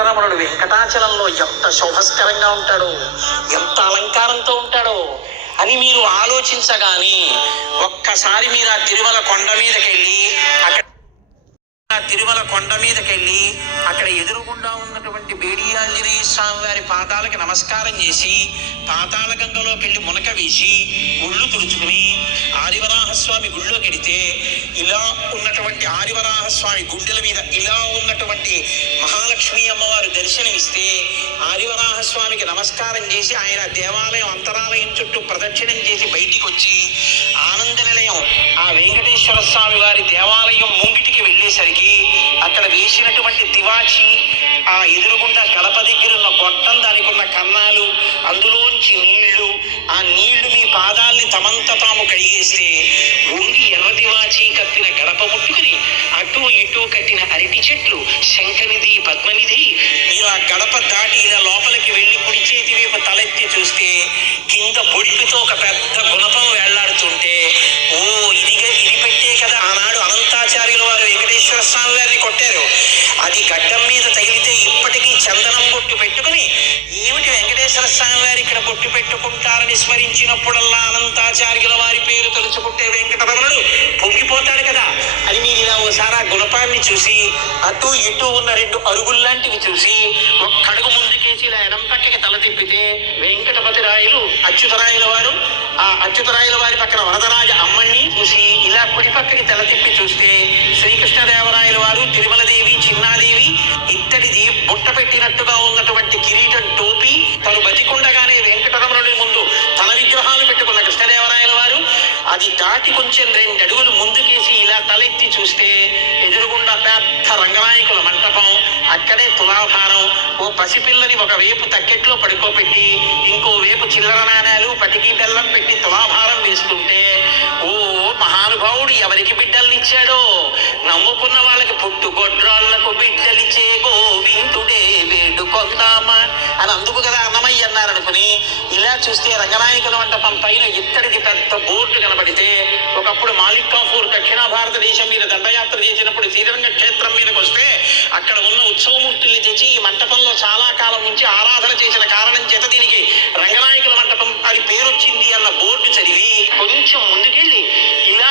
రమణుడు వెంకటాచలంలో ఎంత శోభస్కరంగా ఉంటాడో ఎంత అలంకారంతో ఉంటాడో అని మీరు ఆలోచించగానే ఒక్కసారి మీరు ఆ తిరుమల కొండ మీదకెళ్ళి అక్కడ ఆ తిరుమల కొండ మీదకెళ్ళి అక్కడ ఎదురుగుండా ఉన్నటువంటి బేడి ఆంజనేయ స్వామి వారి పాదాలకు నమస్కారం చేసి పాతాల గంగలోకి వెళ్ళి మునక వేసి గుళ్ళు తుడుచుకుని ఆదివరాహస్వామి గుళ్ళోకి వెడితే ఇలా ఉన్నటువంటి ఆదివరాహస్వామి గుండెల మీద ఇలా ఉన్నటువంటి లక్ష్మీ అమ్మవారు దర్శనమిస్తే ఆదివరాహ స్వామికి నమస్కారం చేసి ఆయన దేవాలయం అంతరాలయం చుట్టూ ప్రదక్షిణం చేసి బయటికి వచ్చి ఆనంద నిలయం ఆ వెంకటేశ్వర స్వామి వారి దేవాలయం ముంగిటికి వెళ్ళేసరికి అక్కడ వేసినటువంటి తివాచి ఆ ఎదురుగుండా గడప దగ్గర ఉన్న గొట్టం దానికి ఉన్న కన్నాలు అందులోంచి నీళ్ళు ఆ నీళ్ళు మీ పాదాల్ని తమంత తాము కడిగేస్తే శివాజీ కప్పిన గడప ముట్టుకుని అటు ఇటు కట్టిన అరటి చెట్లు శంఖనిధి పద్మనిధి మీరు ఆ గడప దాటి ఇలా లోపలికి వెళ్ళి కుడి చేతి వైపు తలెత్తి చూస్తే కింద బొడిపితో ఒక పెద్ద గుణపం వేళ్ళాడుతుంటే ఓ ఇదిగా ఇది పెట్టే కదా ఆనాడు అనంతాచార్యుల వారు వెంకటేశ్వర స్వామి వారిని కొట్టారు. అది గడ్డం మీద తగిలితే ఇప్పటికీ చందనం బొట్టు పెట్టుకుని వెంకటేశ్వర స్వామి వారు ఇక్కడ బొట్టు పెట్టుకుంటారని స్మరించినప్పుడల్లా అనంతాచార్యుల వారి పేరు తలుచుకుంటే వెంకటరమణుడు పొంగిపోతాడు కదా. అని మీరు ఇలా ఓసారి ఆ గుణపాన్ని చూసి అటు ఇటు ఉన్న రెండు అరుగుల్లాంటివి చూసి కడుగు ముందుకేసి ఇలా ఎడం పక్కకి తల తిప్పితే వెంకటపతి రాయలు అచ్యుతరాయల వారు ఆ అచ్యుతరాయల వారి పక్కన వరదరాజ అమ్మణ్ణి చూసి ఇలా కుడి పక్కకి తల తిప్పి చూస్తే శ్రీకృష్ణదేవరాయల వారు తిరుమలదేవి చిన్నాదేవి బుట్ట పెట్టినట్టుగా ఉన్నటువంటి కిరీటం టోపి తను బతికుండగానే వెంకటరమణుడి ముందు తన విగ్రహాలు పెట్టుకున్న కృష్ణదేవరాయల వారు అది దాటి కొంచెం రెండు అడుగులు ముందుకేసి ఇలా తలెత్తి చూస్తే ఎదురుగుండా పెద్ద రంగనాయకుల మంటపం అక్కడే తులాభారం ఓ పసిపిల్లని ఒక వేపు తక్కెట్లో పడుకోబెట్టి ఇంకో వేపు చిల్లర నాణాలు పటికీ బెల్లం పెట్టి తులాభారం వేస్తుంటే మహానుభావుడు ఎవరికి బిడ్డల్నిచ్చాడో? నమ్ముకున్న వాళ్ళకి పుట్టుగొడ్రాళ్ళకు బిడ్డలిచ్చే గోవిందుడే వేడుకొందామా? అని అందుకు కదా అన్నమయ్య అన్నారనుకుని ఇలా చూస్తే రంగనాయకుల మంటపం పైన ఇత్తడికి పెద్ద బోర్డు కనబడితే ఒకప్పుడు మాలిక్ కాఫూర్ దక్షిణ భారతదేశం మీద దండయాత్ర చేసినప్పుడు శ్రీరంగ క్షేత్రం మీదకి వస్తే అక్కడ ఉన్న ఉత్సవమూర్తుల్ని తెచ్చి ఈ మంటపంలో చాలా కాలం నుంచి ఆరాధన చేసిన కారణం చేత దీనికి రంగనాయకుల మంటపం అని పేరు వచ్చింది అన్న బోర్డు చదివి కొంచెం ముందుకెళ్ళి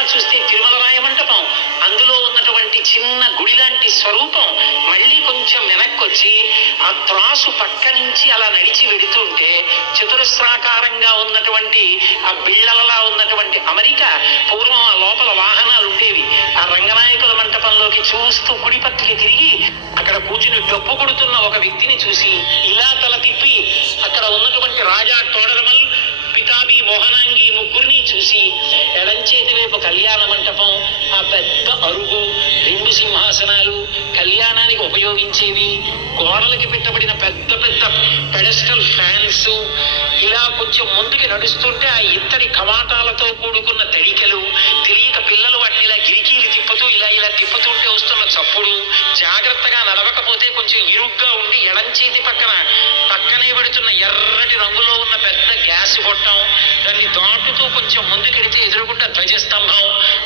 ఇలా చూస్తే తిరుమల మంటపం. అందులో ఉన్నటువంటి చిన్న గుడి లాంటి స్వరూపం మళ్ళీ కొంచెం వెనక్కి వచ్చి ఆ త్రాసు పక్క నుంచి అలా నడిచి వెడుతుంటే చతురస్రాకారంగా ఉన్నటువంటి ఆ బిళ్ళలలా ఉన్నటువంటి అమరిక పూర్వం ఆ లోపల వాహనాలు ఉండేవి. ఆ రంగనాయకుల మంటపంలోకి చూస్తూ కుడి తిరిగి అక్కడ కూర్చుని డబ్బు కొడుతున్న ఒక వ్యక్తిని చూసి ఇలా తల తిప్పి అక్కడ ఉన్నటువంటి రాజా తోడరమల్ కితాబి మోహనాంగి ముగ్గురిని చూసి ఎడంచేతి వైపు కళ్యాణ మంటపం ఆ పెద్ద అరుగు రెండు సింహాసనాలు కళ్యాణానికి ఉపయోగించేవి గోడలకి పెట్టబడిన పెద్ద పెద్ద పెడస్టల్ ఫ్యాన్స్ ఇలా కొంచెం ముందుకి నడుస్తుంటే ఆ ఇత్తడి కవాటాలతో కూడుకున్న తడికలు తెలియక పిల్లలు వాటిని ఇలా గిరికీలు తిప్పుతూ ఇలా ఇలా తిప్పుతుంటే వస్తున్న చప్పుడు జాగ్రత్తగా నడవకపోతే కొంచెం ఇరుగ్గా ఉండి ఎడంచేతి పక్కన కనబడుతున్న ఎర్రటి రంగులో ఉన్న పెద్ద గ్యాస్ గొట్టం దాన్ని దాటుతూ కొంచెం ముందుకెడితే ఎదురుగుంట ధ్వజస్తంభం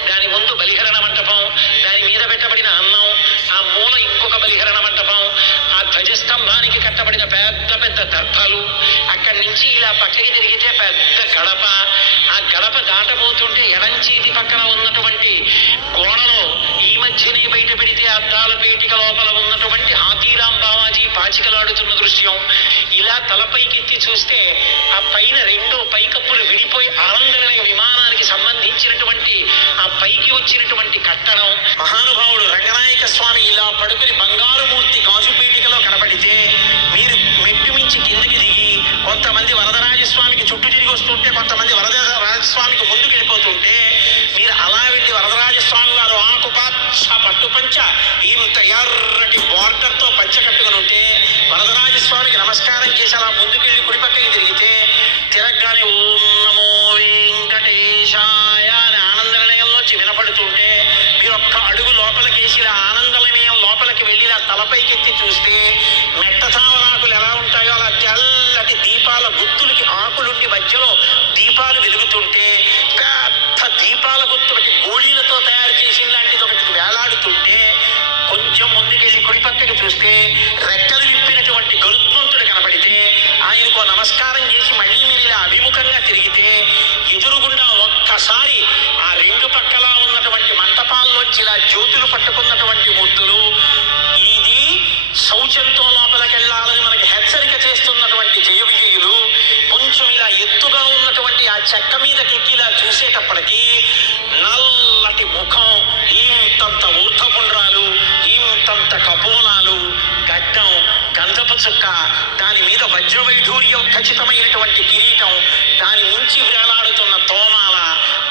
దాని ముందు బలిహరణ మంటపం దాని మీద పెట్టబడిన అన్నం ఆ మూల ఇంకొక బలిహరణ మంటపం ఆ ధ్వజస్తంభానికి కట్టబడిన పెద్ద పెద్ద దర్భాలు అక్కడి నుంచి ఇలా పక్కకి తిరిగితే పెద్ద గడప. ఆ గడప దాటబోతుంటే ఎడం చేతి పక్కన ఉన్నటువంటి గోడలో ఈ మధ్యనే బయట పెడితే అద్దాల పేటిక లోపల బావాజీ పాచికలాడుతున్న దృశ్యం. ఇలా తలపైకెత్తి చూస్తే ఆ పైన రెండు పైకప్పులు విడిపోయి ఆనందనీయ విమానానికి సంబంధించినటువంటి ఆ పైకి వచ్చినటువంటి కట్టడం. మహానుభావుడు రంగనాయక స్వామి ఇలా పడుకుని బంగారు మూర్తి గాజు పీటికలో కనబడితే మీరు మెట్టు మించి కిందికి దిగి కొంతమంది వరదరాజస్వామికి చుట్టూ తిరిగి వస్తుంటే కొంతమంది వరద లోపలికెళ్ళాలని లోపలికి వెళ్ళాలని మనకి హెచ్చరిక చేస్తున్నటువంటి జయ విజయులు కొంచెం ఇలా ఎత్తుగా ఉన్నటువంటి ఆ చెక్క మీదకి ఎక్కి ఇలా చూసేటప్పటికీ నల్లటి ముఖం ఇంతంత ఊర్ధపుండ్రాలు ఇంతంత కపోలాలు గడ్డం గంధపు చుక్క దాని మీద వజ్రవైఢూర్యం ఖచ్చితమైనటువంటి కిరీటం దాని నుంచి వేలాడుతున్న తోమాల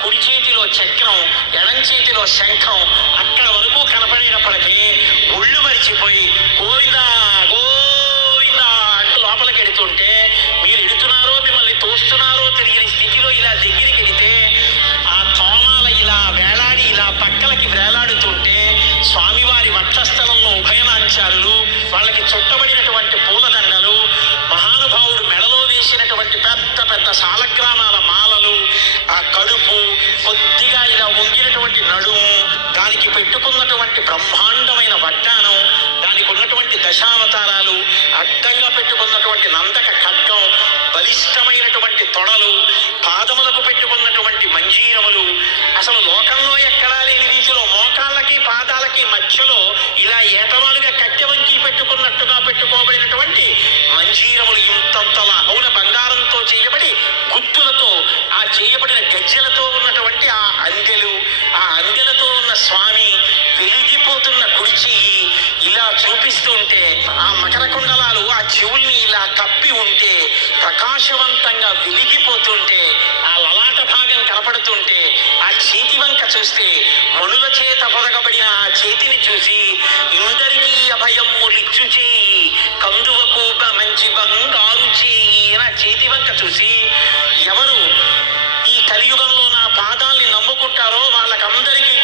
కుడి చేతిలో చక్రం ఎడం చేతిలో శంఖం అక్కడ వరకు కనపడేటప్పటికీ ఒళ్ళు మరిచిపోయి ఇలా చూపిస్తుంటే ఆ మకర కుండలాలు ఆ చెవుల్ని ఇలా కప్పి ఉంటే ప్రకాశవంతంగా వెలిగిపోతుంటే ఆ లలాట భాగం కనపడుతుంటే ఆ చేతి వంక చూస్తే మనుల చేత పొదగబడిన ఆ చేతిని చూసి ఇందరికీ అభయమ్ములిచ్చు చేయి కందువకు మంచి బంగారు చేయి అని ఆ చేతి వంక చూసి ఎవరు ఈ కలియుగంలో నా పాదాల్ని నమ్ముకుంటారో వాళ్ళకందరికీ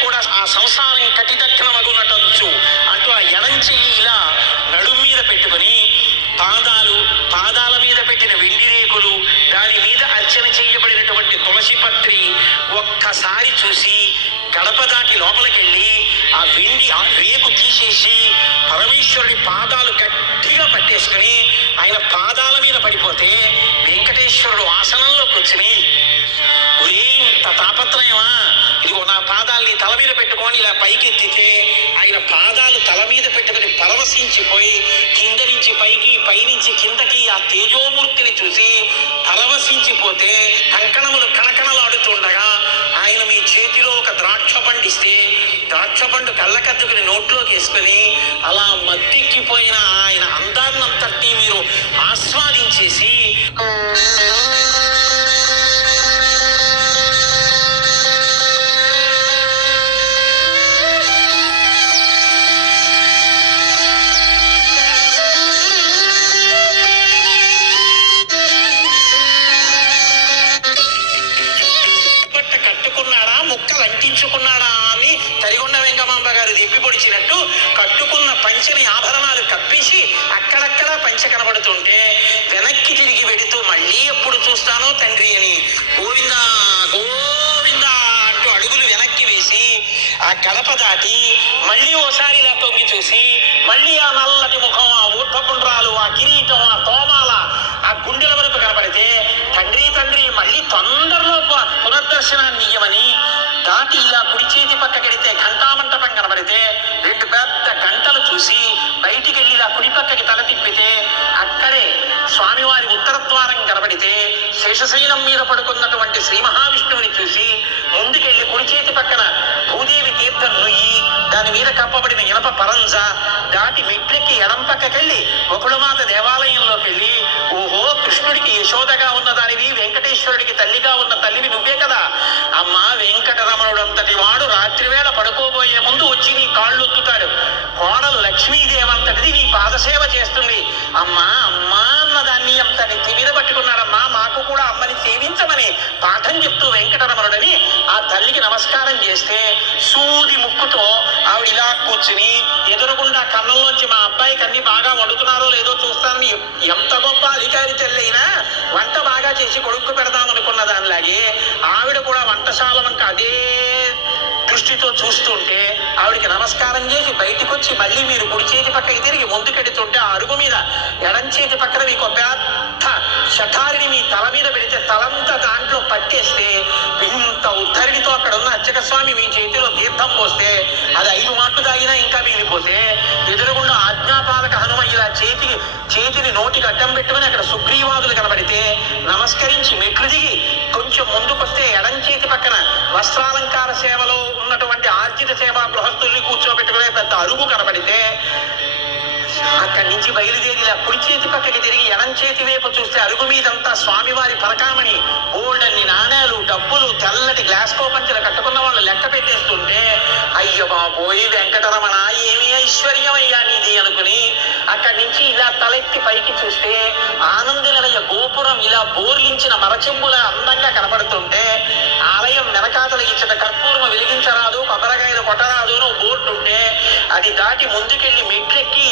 ఆ రేకు తీసేసి పరమేశ్వరుడి పాదాలు గట్టిగా పట్టేసుకుని ఆయన పాదాల మీద పడిపోతే వెంకటేశ్వరుడు ఆసనంలో కూర్చుని ఒరే ఇంత తాపత్రయమా? ఇదిగో నా పాదాల్ని తల మీద పెట్టుకొని ఇలా పైకెత్తితే ఆయన పాదాలు తల మీద పెట్టుకుని పరవశించిపోయి కింద నుంచి పైకి పైనుంచి కిందకి ఆ తేజోమూర్తిని చూసి పరవశించిపోతే కంకణములు ద్రాక్ష పండు కళ్ళకద్దుకుని నోట్లోకి వేసుకొని అలా మత్తెక్కిపోయిన ఆయన అందాన్నంతటినీ మీరు ఆస్వాదించేసి ఆ కడప దాటి మళ్ళీ ఓసారి ఇలా తొంగి చూసి మళ్ళీ ఆ నల్లటి ముఖం ఆ ఊర్ధపుండ్రాలు ఆ కిరీటం ఆ తోమాల ఆ గుండెల వరకు కనబడితే తండ్రి తండ్రి మళ్ళీ తొందరలో పునర్దర్శనాన్ని ఇయ్యమని దాటి ఇలా కుడి చేతి పక్కకెడితే ఘంటామంటపం కనబడితే రెండు పెద్ద గంటలు చూసి బయటికి వెళ్ళి ఇలా కుడి పక్కకి తల తిప్పితే అక్కడే స్వామివారి ఉత్తర ద్వారం కనబడితే శేషశైలం మీద పడుకున్నటువంటి శ్రీ మహావిష్ణువుని చూసి ముందుకెళ్ళి పరంజ దాటి మెట్లెక్కి ఎడం పక్కకెళ్ళి ఒకడుమాత దేవాలయంలోకి వెళ్ళి ఓహో కృష్ణుడికి యశోదగా ఉన్న దానివి వెంకటేశ్వరుడికి తల్లిగా ఉన్న తల్లివి నువ్వే కదా. అమ్మా వెంకటరమణుడు అంతటి వాడు రాత్రివేళ పడుకోబోయే ముందు వచ్చి నీ కాళ్ళు ఒత్తుతాడు కోడలు లక్ష్మీదేవంతటిది నీ పాదసేవ చేస్తుంది. అమ్మా అమ్మా అన్న దాన్ని అంతటి తిమిర మీద పట్టుకున్నాడమ్మా మాకు కూడా అమ్మని సేవించమని పాఠం చెప్తూ వెంకటరమణ బాగా కొడుకు పెడదాం అనుకున్న దానిలాగే ఆవిడ కూడా వంటశాల వంక అదే దృష్టితో చూస్తుంటే ఆవిడికి నమస్కారం చేసి బయటికి వచ్చి మళ్ళీ మీరు కుడి చేతి పక్కకి తిరిగి ముందుకెడుతుంటే ఆ అరుగు మీద ఎడం చేతి పక్కన మీకు పెద్ద శఠారిని మీ తల మీద పెడితే తలంతా దాంట్లో పట్టేస్తే ఇంత ఉద్ధరిణితో అక్కడ ఉన్న అర్చక స్వామి మీ చేతిలో తీర్థం పోస్తే అది ఐదు మాటలు తాగినా ఇంకా మిగిలిపోతే ఎదురుగుండా ఆజ్ఞాపాలక హనుమ ఇలా నోటికి అడ్డం పెట్టుకుని అక్కడ సుగ్రీవాదులు కనబడితే నమస్కరించి మెట్లు దిగి కొంచెం ముందుకొస్తే ఎడం చేతి పక్కన వస్త్రాలంకార సేవలో ఉన్నటువంటి ఆర్జిత సేవ గృహస్థుల్ని కూర్చోబెట్టుకునే పెద్ద అరుగు కనబడితే అక్కడి నుంచి బయలుదేరి ఇలా కుడి చేతి పక్కకి తిరిగి ఎడం చేతి వైపు చూస్తే అరుగు మీదంతా స్వామివారి పరకామణి అన్ని నాణేలు డబ్బులు తెల్లటి గ్లాస్ కోపంచలు కట్టుకున్న వాళ్ళు లెక్క పెట్టేస్తుంటే అయ్యో బాబోయ్ వెంకటరమణ ఏమి ఐశ్వర్యమయ్యా నీది అనుకుని తలెత్తి పైకి చూస్తే ఆనంద నిలయ గోపురం ఇలా బోర్లించిన మరచెంబుల అందంగా కనబడుతుంటే ఆలయం వెనకాతల ఇచ్చిన కర్పూరం వెలిగించరాదు కొబ్బరికాయలు కొట్టరాదు అని బోర్డు ఉంటే అది దాటి ముందుకెళ్ళి మెట్లెక్కి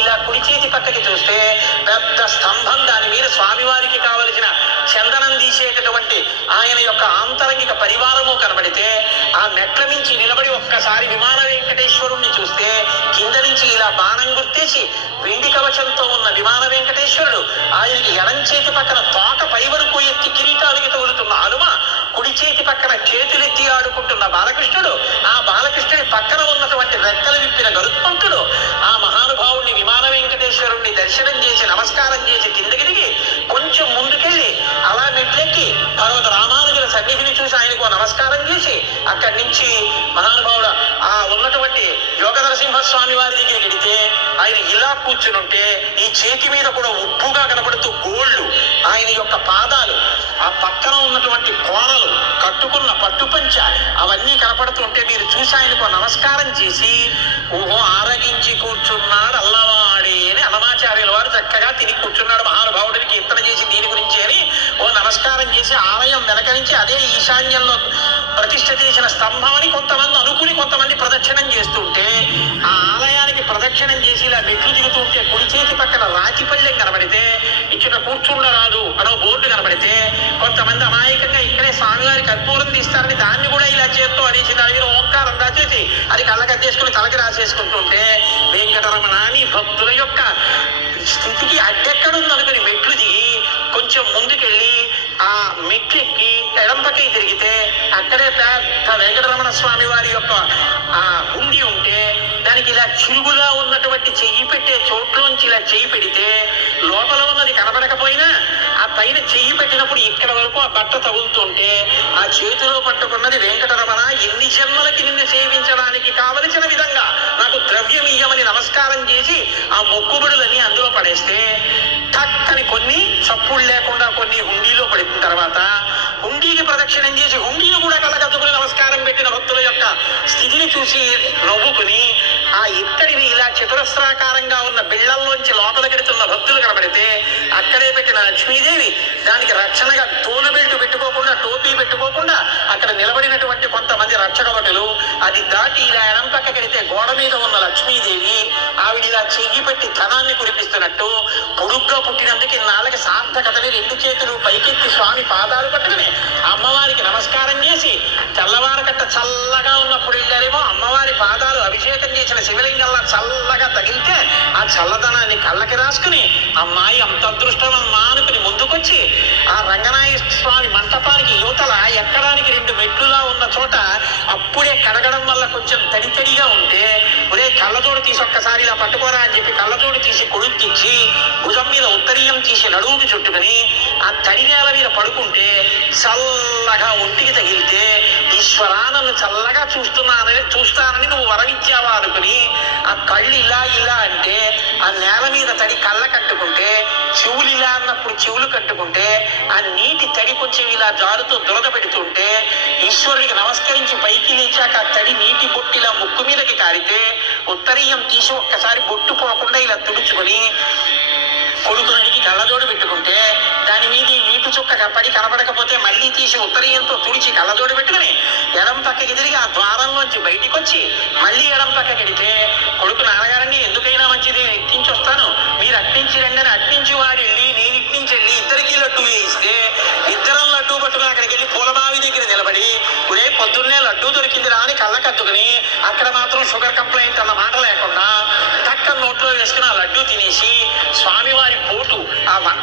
వెంకటేశ్వరుడు ఆయనకి ఎడం చేతి పక్కన తోక పై వరకు ఎత్తి కిరీటానికి తగులుతున్న హనుమ కుడి చేతి పక్కన చేతులెత్తి ఆడుకుంటున్న బాలకృష్ణుడు ఆ బాలకృష్ణుడి పక్కన ఉన్నటువంటి రెక్కలు విప్పిన గరుత్మంతుడు ఆ మహానుభావుడిని విమాన వెంకటేశ్వరుణ్ణి దర్శనం చేసి నమస్కారం చేసి కిందకి దిగి కొంచెం ముందుకెళ్ళి అలా మెట్లెక్కి భగవత రామానుజుల సన్నిధిని చూసి ఆయనకు నమస్కారం చేసి అక్కడి నుంచి మహానుభావుడు ఆ ఉన్నటువంటి యోగ నరసింహస్వామి వారి దగ్గరికి ఆయన ఇలా కూర్చునుంటే ఈ చేతి మీద కూడా ఉప్పుగా కనబడుతూ గోళ్ళు ఆయన యొక్క పాదాలు ఆ పక్కన ఉన్నటువంటి కోరలు కట్టుకున్న పట్టుపంచ అవన్నీ కనపడుతుంటే మీరు చూసి ఆయనకు నమస్కారం చేసి ఓహో ఆ ఆలయం అదే ఈశాన్యంలో ప్రతిష్ఠ చేసిన స్తంభం అని కొంతమంది అనుకుని కొంతమంది ప్రదక్షిణం చేస్తుంటే ఆ ఆలయానికి ప్రదక్షిణం చేసి ఇలా మెట్లు దిగుతుంటే కుడి చేతి పక్కన రాతిపల్లెం కనబడితే ఇచ్చిన కూర్చుండరాదు అనో బోర్డు కనబడితే కొంతమంది అమాయకంగా ఇక్కడే స్వామివారి కర్పూరం తీస్తారని దాన్ని కూడా ఇలా చేత్తో అనేసి దాని మీద ఓంకారం రాసేసి అది కళ్ళకద్దేసుకుని తలకి రాసేసుకుంటుంటే వెంకటరమణ అని భక్తుల యొక్క స్థితికి అడ్డెక్కడుందనుకుని మెట్లు దిగి కొంచెం ముందుకెళ్ళి ఆ మెట్లెక్కి ఎక్కి ఎడం పక్కకి తిరిగితే అక్కడే పెద్ద వెంకటరమణ స్వామి వారి యొక్క ఆ హుండి ఉంటే దానికి ఇలా చిరుగులా ఉన్నటువంటి చెయ్యి పెట్టే చోట్లోంచి ఇలా చెయ్యి పెడితే లోపల ఉన్నది కనబడకపోయినా ఆ పైన చెయ్యి పెట్టినప్పుడు ఇక్కడ వరకు ఆ బట్ట తగులుతుంటే ఆ చేతిలో పట్టుకున్నది వెంకటరమణ ఎన్ని జన్మలకి నిన్ను సేవించడానికి కావలసిన విధంగా నాకు ద్రవ్యం ఇయ్యమని నమస్కారం చేసి ఆ మొక్కు చూసి నవ్వుకుని ఆ ఇత్తడివి ఇలా చతురస్రాకారంగా ఉన్న బిళ్ళల్లోంచి లోపలికెడుతున్న భక్తులు కనబడితే అక్కడే పెట్టిన లక్ష్మీదేవి దానికి రక్షణగా తోలు బెల్ట్ పెట్టుకోకుండా టోపీ పెట్టుకోకుండా అక్కడ నిలబడినటువంటి కొంతమంది రక్షక భటులు అది దాటి ఇలా ఎడం పక్కకెడితే గోడ మీద ఉన్న లక్ష్మీదేవి ఆవిడ ఇలా చెయ్యి పెట్టి ధనాన్ని కురిపిస్తున్నట్టు పొడుగ్గా పుట్టినందుకు నాళ్ళకి సార్థకతని రెండు చేతులు పైకెత్తి స్వామి పాదాలు పట్టుకుని అమ్మవారికి నమస్కారం చేసి తెల్లవారకట్ట చల్లగా శివలింగంలో చల్లగా తగిలితే ఆ చల్లదనాన్ని కళ్ళకి రాసుకుని అమ్మాయి అంత అదృష్టమమ్మా అనుకుని ముందుకొచ్చి ఆ రంగనాయ స్వామి మంటపానికి యువతల ఎక్కడానికి రెండు మెట్లులా ఉన్న చోట అప్పుడే కడగడం వల్ల కొంచెం తడి తడిగా ఉంటే ఒరే కళ్ళజోడు తీసి ఒక్కసారి ఇలా పట్టుకోరా అని చెప్పి కళ్ళజోడు తీసి కొడుక్కిచ్చి తీసి నడువుకి చుట్టుకుని ఆ తడి నేల మీద పడుకుంటే చల్లగా ఒంటికి తగిలితే ఈశ్వరా నన్ను చల్లగా చూస్తున్నానని చూస్తానని నువ్వు వరమిచ్చావా అనుకుని ఆ కళ్ళు ఇలా ఇలా అంటే ఆ నేల మీద తడి కళ్ళ కట్టుకుంటే చెవులు ఇలా అన్నప్పుడు చెవులు కట్టుకుంటే ఆ నీటి తడి కొంచెం ఇలా జారుతో దురద పెడుతుంటే ఈశ్వరుడికి నమస్కరించి పైకి లేచాక ఆ తడి నీటి బొట్టు ఇలా ముక్కు మీదకి కారితే ఉత్తరీయం తీసి ఒక్కసారి బొట్టు పోకుండా ఇలా తుడుచుకొని కొడుకునడికి కళ్ళజోడు పెట్టుకుంటే దాని మీద నీటి చుక్క పడి కనబడకపోతే మళ్ళీ తీసి ఉత్తరీయంతో తుడిచి కళ్ళజోడు పెట్టుకుని ఎడం పక్కకి తిరిగి ఆ ద్వారంలోంచి బయటికి వచ్చి మళ్ళీ ఎడం పక్కకి వెడితే కొడుకు నాన్నగారండి ఎందుకైనా మంచిది? ఎక్కించి వస్తాను. మీరు అట్టించి రండి అని అట్టించి వాడు వెళ్ళి నేను ఇట్టించి వెళ్ళి ఇద్దరికి లడ్డు వేయిస్తే ఇద్దరం లడ్డు పట్టుకుని అక్కడికి వెళ్ళి పూలబావి దగ్గర నిలబడి ఒరే పొద్దున్నే లడ్డు దొరికింది రా అని కళ్ళ కత్తుకుని అక్కడ మాత్రం షుగర్ కంప్లైంట్ అన్న మాట లేకుండా టక్క నోట్లో వేసుకుని ఆ లడ్డు తినేసి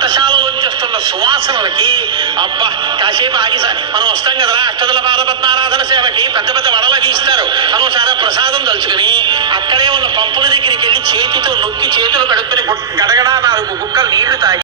ఆ వచ్చేస్తున్న సువాసనలకి అబ్బా కాసేపు ఆగి మనం వస్తాం కదరా అష్టదల పాదపద్మారాధన సేవకి పెద్ద పెద్ద వడలు అవి ఇస్తారు. అనోసారి ప్రసాదం తలుచుకుని అక్కడే ఉన్న పంపుల దగ్గరికి వెళ్ళి చేతితో నొక్కి చేతులు కడుక్కుని గడగడా నాలుగు గుక్కలు నీళ్ళు తాగి